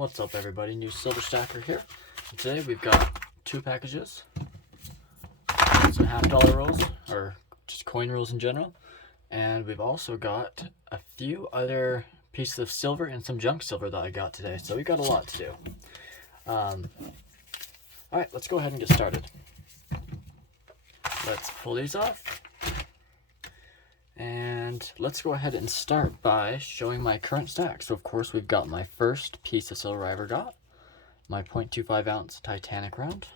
What's up everybody, new Silver Stacker here. And today we've got two packages, some $half rolls, or just coin rolls in general, and we've also got a few other pieces of silver and some junk silver that I got today, so we got a lot to do. Alright, let's go ahead and get started. Let's pull these off. And let's go ahead and start by showing my current stack. So of course we've got my first piece of silver I ever got, my 0.25 ounce Titanic round.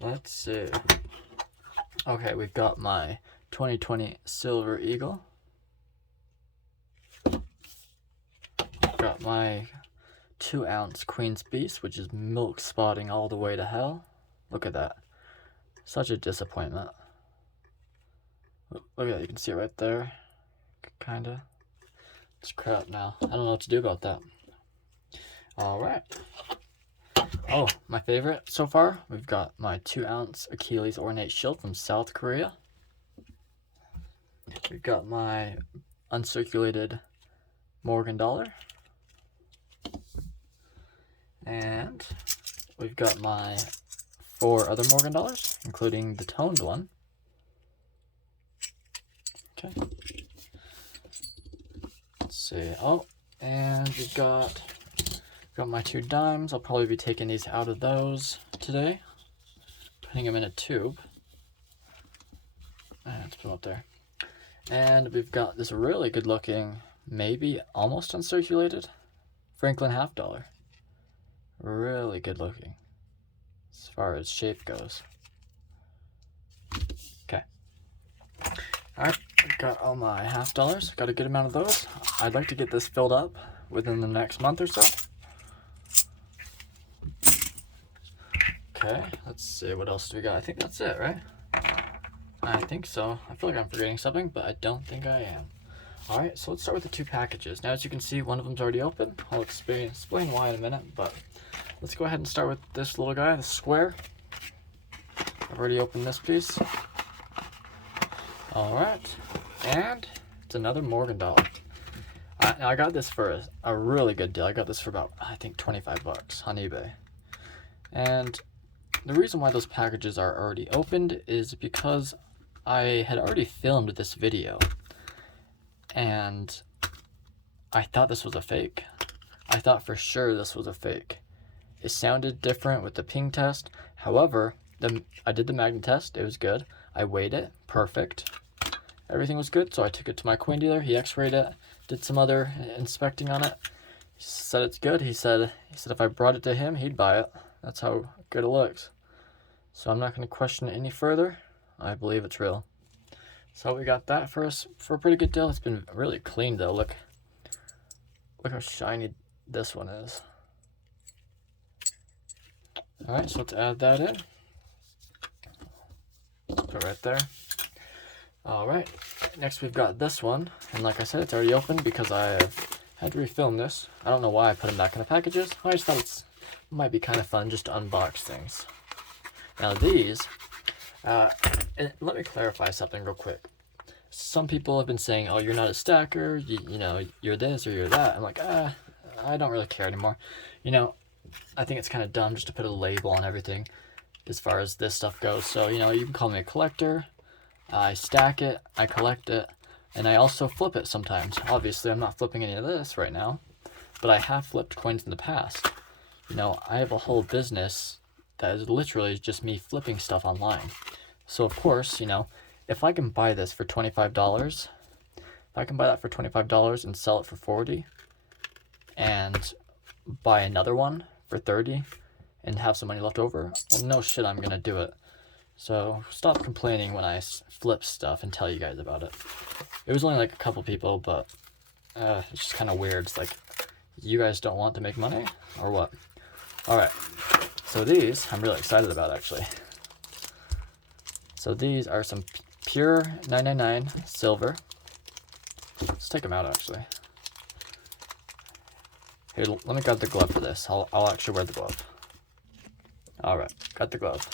Let's see. Okay, we've got my 2020 Silver Eagle. Got my 2 ounce Queen's Beast, which is milk spotting all the way to hell. Look at that. Such a disappointment. Look at that, you can see it right there. Kinda. It's crap now. I don't know what to do about that. Alright. Oh, my favorite so far. We've got my 2 ounce Achilles Ornate Shield from South Korea. We've got my uncirculated Morgan dollar. And we've got my 4 other Morgan dollars, including the toned one. Okay. Let's see. Oh, and we've got my 2 dimes. I'll probably be taking these out of those today, putting them in a tube. Let's put them up there. And we've got this really good looking, maybe almost uncirculated, Franklin half dollar. Really good looking as far as shape goes. Okay. Alright, got all my half dollars. Got a good amount of those. I'd like to get this filled up within the next month or so. Okay, let's see, what else do we got? I think that's it, right? I think so. I feel like I'm forgetting something, but I don't think I am. Alright, so let's start with the 2 packages. Now, as you can see, one of them's already open. I'll explain why in a minute, but let's go ahead and start with this little guy, the square. I've already opened this piece. Alright, and it's another Morgan dollar. I got this for a really good deal. I got this for about, I think, 25 bucks on eBay. And the reason why those packages are already opened is because I had already filmed this video. And I thought this was a fake. I thought for sure this was a fake. It sounded different with the ping test. However, I did the magnet test. It was good. I weighed it. Perfect. Everything was good. So I took it to my coin dealer. He x-rayed it. Did some other inspecting on it. He said it's good. He said if I brought it to him, he'd buy it. That's how good it looks. So I'm not going to question it any further. I believe it's real. So we got that for us for a pretty good deal. It's been really clean though. Look how shiny this one is. Alright, so let's add that in. Put it right there. Alright, next we've got this one. And like I said, it's already open because I had to refilm this. I don't know why I put them back in the packages. I just thought it might be kind of fun just to unbox things. Now these, and let me clarify something real quick. Some people have been saying, oh, you're not a stacker, you know, you're this or you're that. I'm like, I don't really care anymore. You know, I think it's kind of dumb just to put a label on everything as far as this stuff goes. So, you know, you can call me a collector. I stack it, I collect it, and I also flip it sometimes. Obviously, I'm not flipping any of this right now, but I have flipped coins in the past. You know, I have a whole business that is literally just me flipping stuff online. So, of course, you know, if I can buy this for $25, if I can buy that for $25 and sell it for $40, and buy another one for $30 and have some money left over, well, no shit, I'm gonna do it. So stop complaining when I flip stuff and tell you guys about it. It was only like a couple people, but it's just kind of weird. It's like, you guys don't want to make money or what? Alright, so these I'm really excited about actually. So these are some pure 999 silver. Let's take them out actually. Here, let me grab the glove for this. I'll actually wear the glove. Alright, got the glove.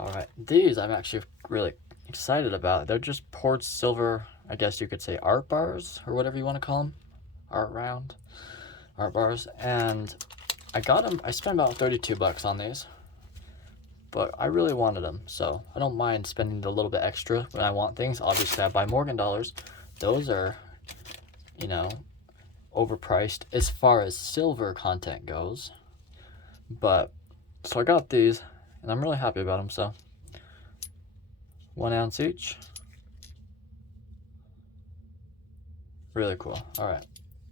Alright, these I'm actually really excited about. They're just poured silver, I guess you could say art bars, or whatever you want to call them. Art round. art bars, and I got them. I spent about 32 bucks on these, but I really wanted them, so I don't mind spending a little bit extra when I want things. Obviously, I buy Morgan dollars. Those are, you know, overpriced as far as silver content goes. But so I got these, and I'm really happy about them. So 1 ounce each. Really cool. All right,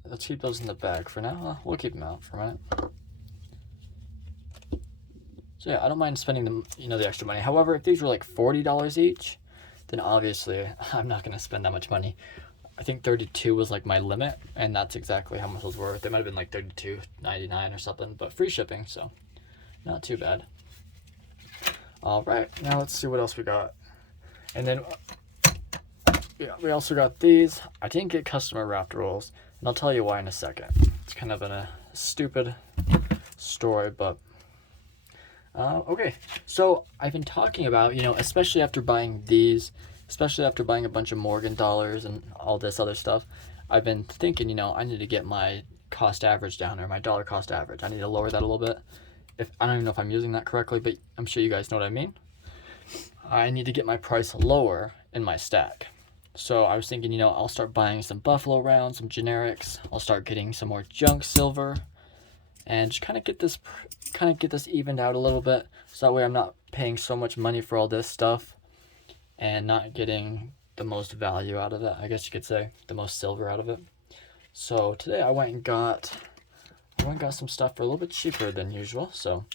let's keep those in the bag for now. We'll keep them out for a minute. So yeah, I don't mind spending the extra money. However, if these were like $40 each, then obviously I'm not gonna spend that much money. I think 32 was like my limit, and that's exactly how much those were. They might have been like $32.99 or something, but free shipping, so not too bad. All right, now let's see what else we got. And then yeah, we also got these. I didn't get customer wrapped rolls, and I'll tell you why in a second. It's kind of a stupid story, but okay. So I've been talking about, especially after buying these, especially after buying a bunch of Morgan dollars and all this other stuff, I've been thinking, I need to get my cost average down, or my dollar cost average. I need to lower that a little bit. I don't even know if I'm using that correctly, but I'm sure you guys know what I mean. I need to get my price lower in my stack. So I was thinking, I'll start buying some Buffalo rounds, some generics. I'll start getting some more junk silver, and just kind of get this evened out a little bit, so that way I'm not paying so much money for all this stuff and not getting the most value out of it, I guess you could say, the most silver out of it. So today I went and got some stuff for a little bit cheaper than usual. So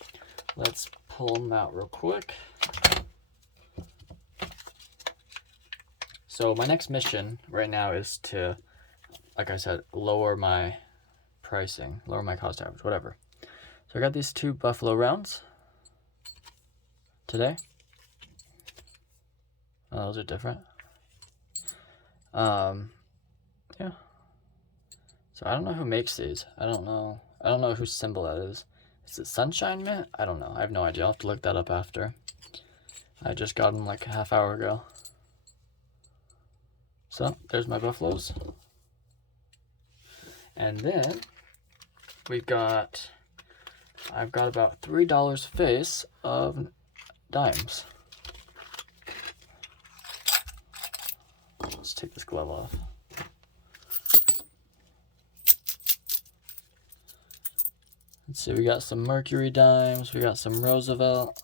let's pull them out real quick. So my next mission right now is to, like I said, lower my pricing, lower my cost average, whatever. So I got these 2 Buffalo rounds today. Oh, those are different. Yeah. So I don't know who makes these. I don't know whose symbol that is. Is it Sunshine Mint? I don't know. I have no idea. I'll have to look that up after. I just got them like a half hour ago. So there's my Buffaloes. And then I've got about $3 face of dimes. Let's take this glove off. Let's see, we got some Mercury dimes, we got some Roosevelt.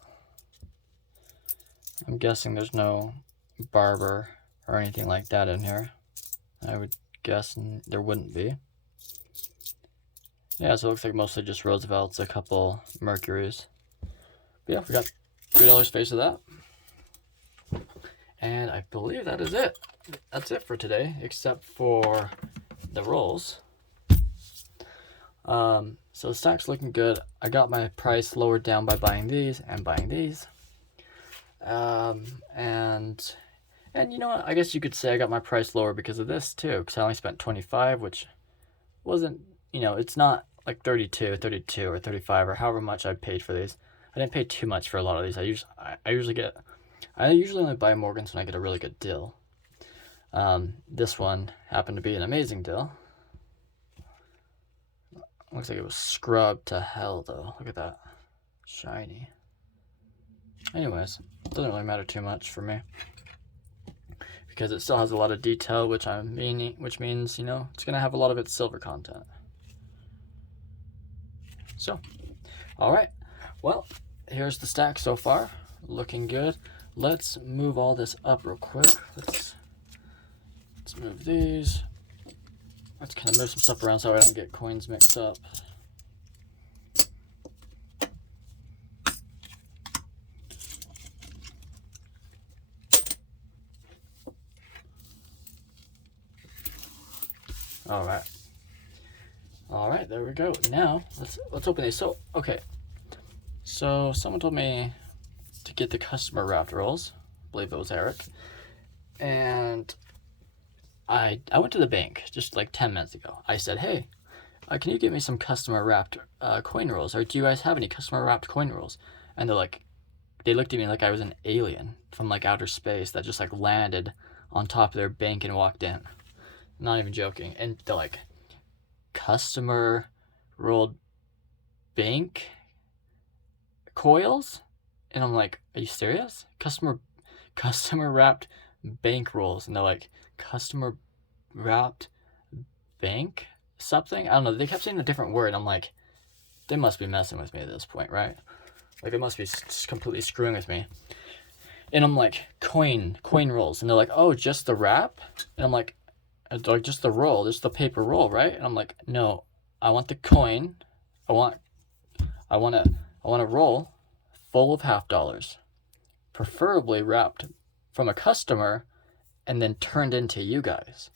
I'm guessing there's no Barber or anything like that in here. I would guess there wouldn't be. Yeah, so it looks like mostly just Roosevelts, a couple Mercuries. But yeah, we got $3 face of that. And I believe that is it. That's it for today, except for the rolls. So the stack's looking good. I got my price lowered down by buying these and buying these. And you know what? I guess you could say I got my price lower because of this too, because I only spent 25, which wasn't, it's not like 32 or 35 or however much I paid for these. I didn't pay too much for a lot of these. I usually only buy Morgans when I get a really good deal. This one happened to be an amazing deal. Looks like it was scrubbed to hell though. Look at that. Shiny. Anyways, it doesn't really matter too much for me, because it still has a lot of detail, which means, it's gonna have a lot of its silver content. So, all right. Well, here's the stack so far. Looking good. Let's move all this up real quick. Let's move these. Let's kind of move some stuff around so I don't get coins mixed up. All right, there we go. Now let's open these. So okay, so someone told me to get the customer wrapped rolls. I believe it was Eric, and I went to the bank just like 10 minutes ago. I said, hey, can you get me some customer wrapped coin rolls, or do you guys have any customer wrapped coin rolls? And they looked at me like I was an alien from like outer space that just like landed on top of their bank and walked in. Not even joking. And they're like, customer rolled bank coils, and I'm like, are you serious? Customer wrapped bank rolls, and they're like, customer wrapped bank something. I don't know. They kept saying a different word. I'm like, they must be messing with me at this point, right? Like, they must be completely screwing with me. And I'm like, coin rolls, and they're like, oh, just the wrap? And I'm like, just the roll, just the paper roll, right? And I'm like, no, I want the coin. I want a roll full of $50, preferably wrapped from a customer and then turned into you guys.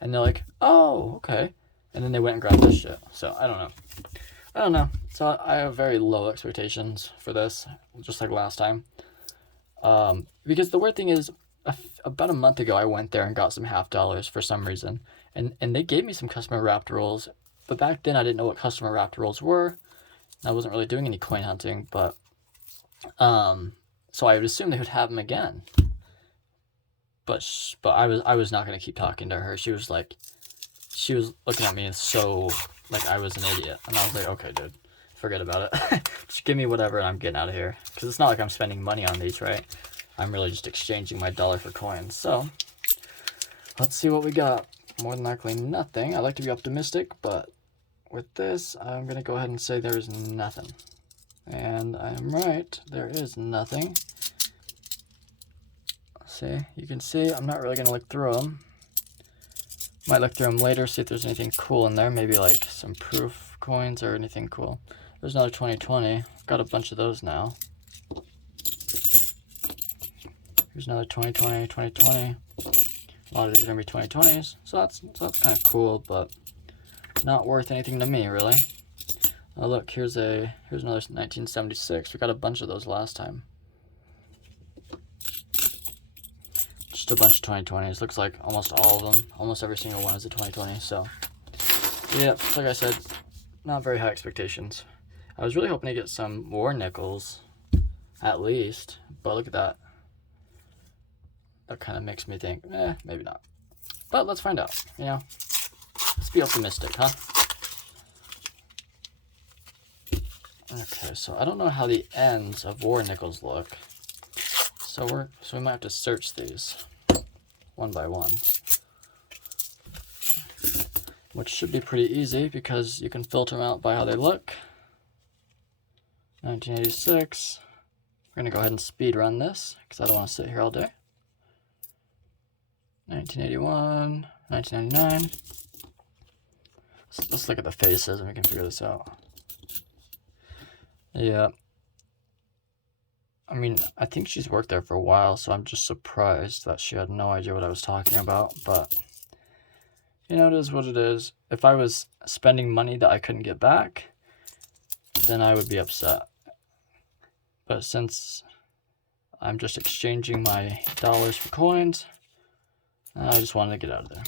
And they're like, oh, okay. And then they went and grabbed this shit. So I don't know. So I have very low expectations for this, just like last time. Because the weird thing is, about a month ago, I went there and got some $50 for some reason. And they gave me some customer wrapped rolls. But back then, I didn't know what customer wrapped rolls were. I wasn't really doing any coin hunting, but so I would assume they would have them again. But I was not gonna keep talking to her. She was looking at me so like I was an idiot, and I was like, okay, dude, forget about it. Just give me whatever, and I'm getting out of here. Because it's not like I'm spending money on these, right? I'm really just exchanging my dollar for coins. So let's see what we got. More than likely nothing. I like to be optimistic, but with this, I'm gonna go ahead and say there's nothing. And I am right, there is nothing. See, you can see I'm not really gonna look through them. Might look through them later, see if there's anything cool in there, maybe like some proof coins or anything cool. There's another 2020, got a bunch of those now. Here's another 2020, 2020. A lot of these are gonna be 2020s, so that's kind of cool, but not worth anything to me, really. Oh look, here's another 1976. We got a bunch of those last time. Just a bunch of 2020s. Looks like almost all of them, almost every single one is a 2020. So, yeah, like I said, not very high expectations. I was really hoping to get some war nickels, at least. But look at that. That kind of makes me think, maybe not. But let's find out, you know. Let's be optimistic, huh? Okay, so I don't know how the ends of war nickels look. So we might have to search these one by one. Which should be pretty easy because you can filter them out by how they look. 1986. We're going to go ahead and speed run this because I don't want to sit here all day. 1981, 1999. Let's look at the faces and we can figure this out. Yeah. I mean, I think she's worked there for a while, so I'm just surprised that she had no idea what I was talking about. But, you know, it is what it is. If I was spending money that I couldn't get back, then I would be upset. But since I'm just exchanging my dollars for coins, I just wanted to get out of there.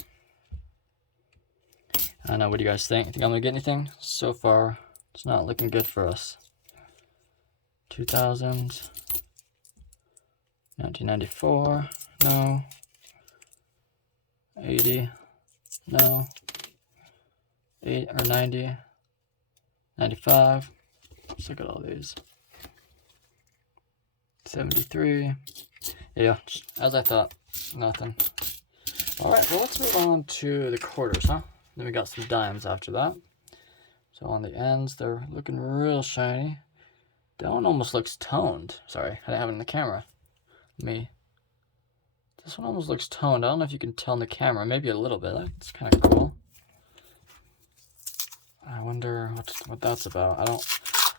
I don't know, what do you guys think? Think I'm going to get anything? So far, it's not looking good for us. 2000, 1994, no. 80, no. 8 or 90, 95. Let's look at all these. 73. Yeah, as I thought, nothing. All right, well, let's move on to the quarters, huh? Then we got some dimes after that. So on the ends, they're looking real shiny. That one almost looks toned. Sorry, I didn't have it in the camera. This one almost looks toned. I don't know if you can tell in the camera. Maybe a little bit. That's kind of cool. I wonder what that's about. I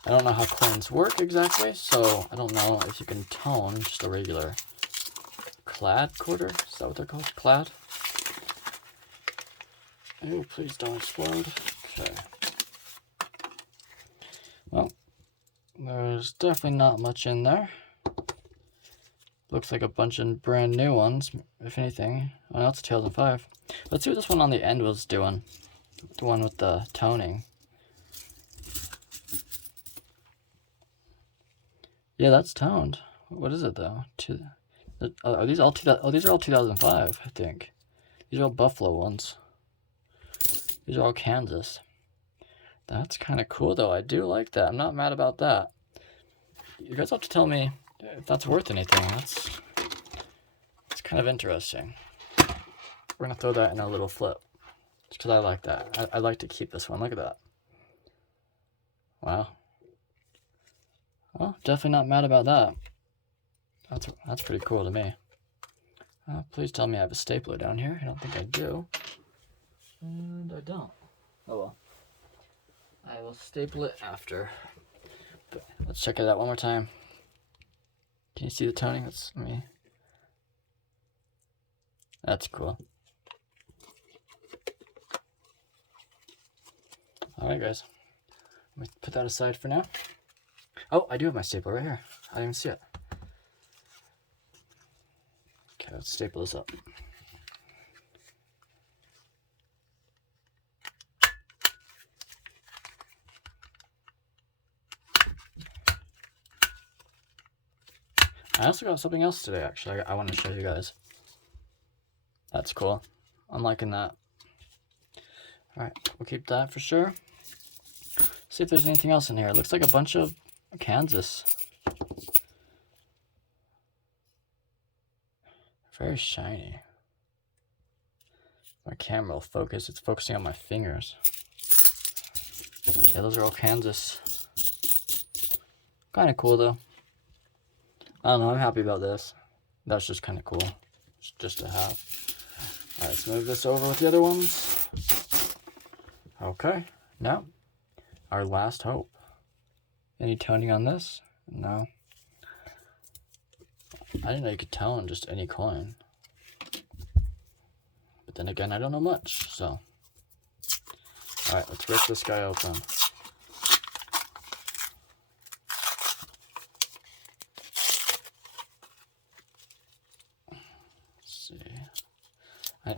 don't know how coins work exactly, so I don't know if you can tone just a regular clad quarter. Is that what they're called? Clad? Oh, please don't explode. Okay. Well, there's definitely not much in there. Looks like a bunch of brand new ones, if anything. Oh, that's a 2005. Let's see what this one on the end was doing. The one with the toning. Yeah, that's toned. What is it though? Are these all these are all 2005, I think. These are all Buffalo ones. These are all Kansas. That's kind of cool though. I do like that. I'm not mad about that. You guys have to tell me if that's worth anything. It's kind of interesting. We're gonna throw that in a little flip. Just because I like that. I like to keep this one. Look at that. Wow. Well, definitely not mad about that. That's pretty cool to me. Please tell me I have a stapler down here. I don't think I do. And I don't. Oh well. I will staple it after. But let's check it out one more time. Can you see the toning? That's cool. Alright guys. Let me put that aside for now. Oh, I do have my stapler right here. I didn't even see it. Okay, let's staple this up. I also got something else today, actually. I want to show you guys. That's cool. I'm liking that. Alright, we'll keep that for sure. See if there's anything else in here. It looks like a bunch of Kansas. Very shiny. My camera will focus. It's focusing on my fingers. Yeah, those are all Kansas. Kind of cool though. I don't know, I'm happy about this. That's just kind of cool. Just to have. Alright, let's move this over with the other ones. Okay, now, our last hope. Any toning on this? No. I didn't know you could tone just any coin. But then again, I don't know much, so. Alright, let's rip this guy open.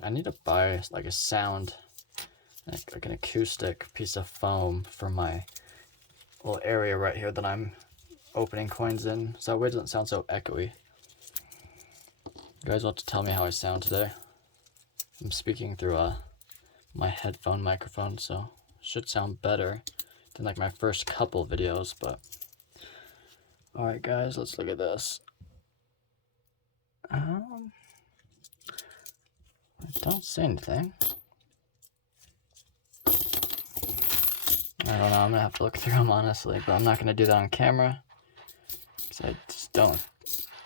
I need to buy like a sound, like an acoustic piece of foam for my little area right here that I'm opening coins in, so that way it doesn't sound so echoey. You guys will have to tell me how I sound today. I'm speaking through my headphone microphone, so it should sound better than like my first couple videos, but alright guys, let's look at this. I don't see anything. I don't know, I'm gonna have to look through them honestly, but I'm not gonna do that on camera. Because I just don't.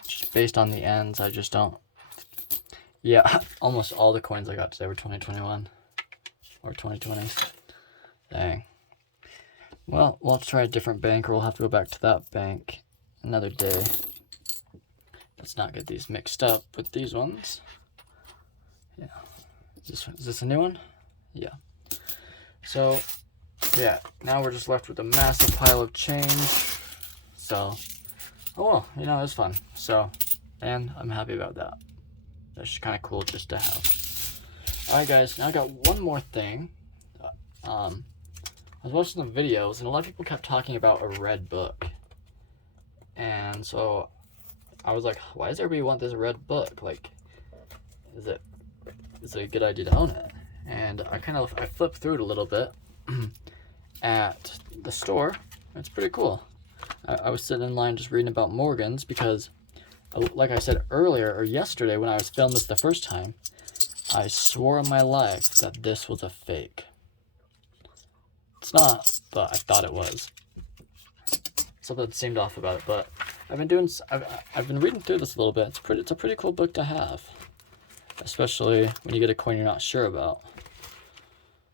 Just based on the ends, I just don't. Yeah, almost all the coins I got today were 2021. Or 2020. Dang. Well, we'll have to try a different bank, or we'll have to go back to that bank another day. Let's not get these mixed up with these ones. Yeah. Is this a new one? Yeah. So, yeah. Now we're just left with a massive pile of change. So, oh well, you know, it was fun. So, and I'm happy about that. That's just kind of cool just to have. Alright guys, now I got one more thing. I was watching the videos and a lot of people kept talking about a red book. And so, I was like, why does everybody want this red book? Like, is it a good idea to own it? And I flipped through it a little bit at the store. It's pretty cool. I was sitting in line just reading about Morgan's because, like I said earlier or yesterday when I was filming this the first time, I swore on my life that this was a fake. It's not, but I thought it was. Something seemed off about it, but I've been reading through this a little bit. It's a pretty cool book to have. Especially when you get a coin you're not sure about.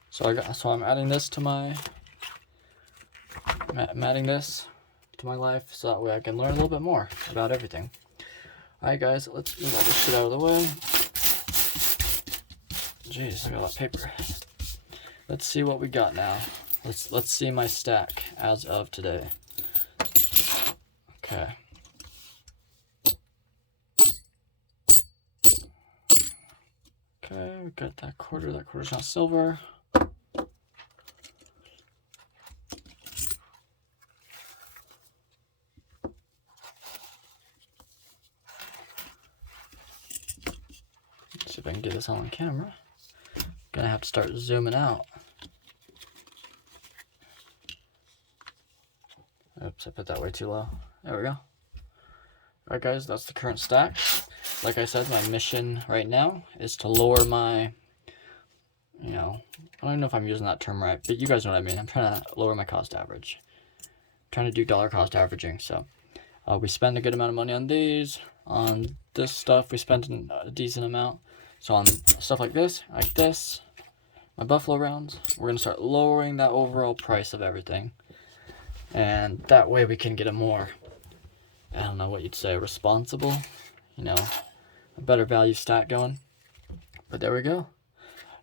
So I'm adding this to my life so that way I can learn a little bit more about everything. Alright guys, let's move all this shit out of the way. Jeez, look at all that paper. Let's see what we got now. Let's see my stack as of today. Okay. Okay, we got that quarter. That quarter's not silver. Let's see if I can get this on camera. Gonna have to start zooming out. Oops, I put that way too low. There we go. Alright guys, that's the current stack. Like I said, my mission right now is to lower my, I don't even know if I'm using that term right, but you guys know what I mean. I'm trying to lower my cost average. I'm trying to do dollar cost averaging. So we spend a good amount of money on these. On this stuff, we spend a decent amount. So on stuff like this, my buffalo rounds, we're going to start lowering that overall price of everything. And that way we can get a more, I don't know what you'd say, responsible, a better value stack going. But there we go.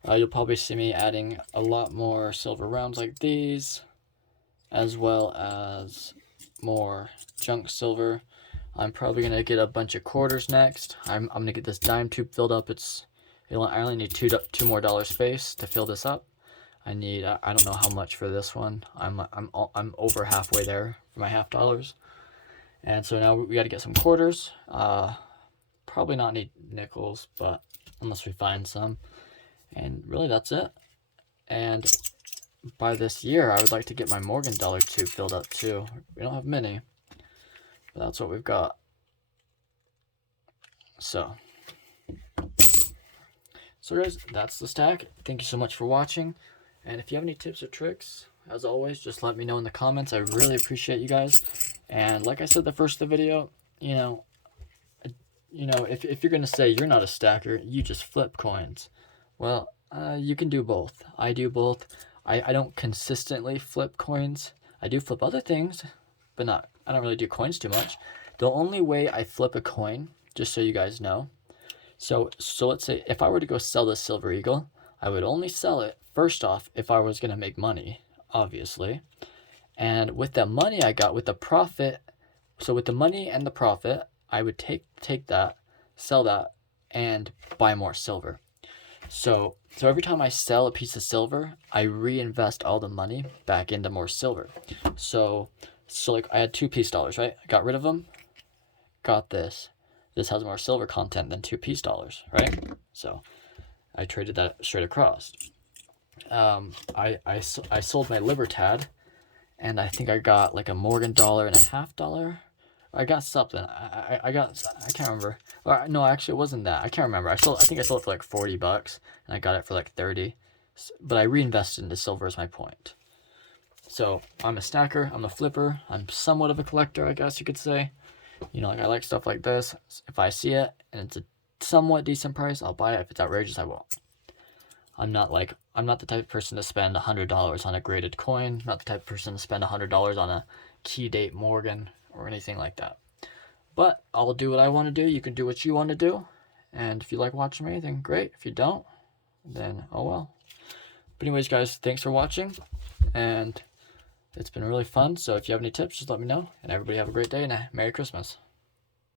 You'll probably see me adding a lot more silver rounds like these, as well as more junk silver. I'm probably going to get a bunch of quarters next. I'm going to get this dime tube filled up. I only need two more dollar space to fill this up. I need, I don't know how much for this one. I'm over halfway there for my half dollars. And so now we got to get some quarters. Probably not need nickels, but unless we find some. And really that's it. And by this year, I would like to get my Morgan dollar tube filled up too. We don't have many, but that's what we've got. So guys, that's the stack. Thank you so much for watching. And if you have any tips or tricks, as always, just let me know in the comments. I really appreciate you guys. And like I said the first of the video, if you're gonna say you're not a stacker, you just flip coins. Well, you can do both. I do both. I don't consistently flip coins. I do flip other things, but I don't really do coins too much. The only way I flip a coin, just so you guys know, so let's say if I were to go sell this Silver Eagle, I would only sell it first off if I was gonna make money, obviously. And with the money I got, with the profit, so with the money and the profit, I would take that, sell that, and buy more silver. So every time I sell a piece of silver, I reinvest all the money back into more silver. So like I had 2 peace dollars, right? I got rid of them, got this. This has more silver content than 2 peace dollars, right? So I traded that straight across. I sold my Libertad, and I think I got like a Morgan $1.50. I got something. I can't remember. Or no, actually it wasn't that. I can't remember. I think I sold it for like $40 and I got it for like 30. But I reinvested into silver is my point. So I'm a stacker, I'm a flipper, I'm somewhat of a collector, I guess you could say. Like I like stuff like this. If I see it and it's a somewhat decent price, I'll buy it. If it's outrageous, I won't. I'm not the type of person to spend $100 on a graded coin. Not the type of person to spend $100 on a key date Morgan or anything like that. But I'll do what I want to do. You can do what you want to do. And if you like watching me, then great. If you don't, then oh well. But anyways, guys, thanks for watching. And it's been really fun. So if you have any tips, just let me know. And everybody have a great day and a Merry Christmas.